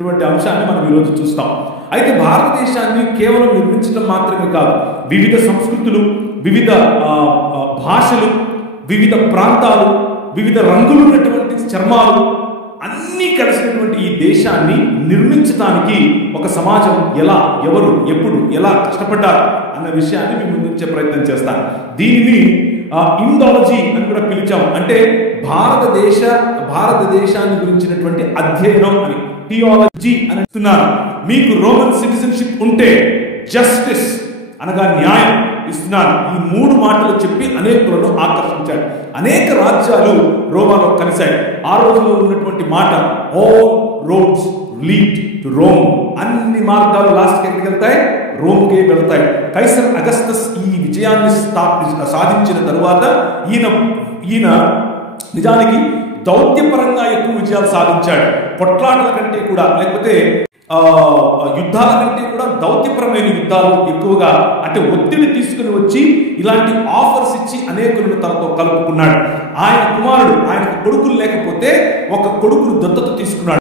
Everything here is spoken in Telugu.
ఇటువంటి అంశాన్ని మనం ఈరోజు చూస్తాం. అయితే భారతదేశాన్ని కేవలం నిర్మించడం మాత్రమే కాదు, వివిధ సంస్కృతులు, వివిధ భాషలు, వివిధ ప్రాంతాలు, వివిధ రంగులు ఉన్నటువంటి చర్మాలు అన్నీ కలిసినటువంటి ఈ దేశాన్ని నిర్మించడానికి ఒక సమాజం ఎలా, ఎవరు, ఎప్పుడు, ఎలా కష్టపడ్డారు అన్న విషయాన్ని మీ ముందుంచే ప్రయత్నం చేస్తాను. దీనిని ఇండాలజీ అని కూడా పిలిచాం. అంటే భారతదేశాన్ని గురించినటువంటి అధ్యయనం అని, థియాలజీ అని అంటున్నారు. మీకు రోమన్ సిటిజన్షిప్ ఉంటే జస్టిస్ అనగా న్యాయం ఇస్తున్నాను. ఈ మూడు మాటలు చెప్పి అనేకులను ఆకర్షించాడు. అనేక రాజ్యాలు రోమాలో కలిశాయి. ఆ రోజులో ఉన్నటువంటి మాట all roads lead to Rome. అన్ని మార్గాలు లాస్ట్కి ఎక్కడికి వెళ్తాయి? రోమ్కే వెళ్తాయి. కైసర్ అగస్తస్ ఈ విజయాన్ని సాధించిన తరువాత ఈయన నిజానికి దౌత్యపరంగా ఎక్కువ విజయాలు సాధించాడు. కొట్లాటల కంటే కూడా, లేకపోతే యుద్ధాల కంటే కూడా దౌత్యపరమైన యుద్ధాలు ఎక్కువగా, అంటే ఒత్తిడి తీసుకుని వచ్చి ఇలాంటి ఆఫర్స్ ఇచ్చి అనేకులను తనతో కలుపుకున్నాడు. ఆయన కుమారుడు, ఆయనకు కొడుకులు లేకపోతే ఒక కొడుకును దత్తత తీసుకున్నాడు.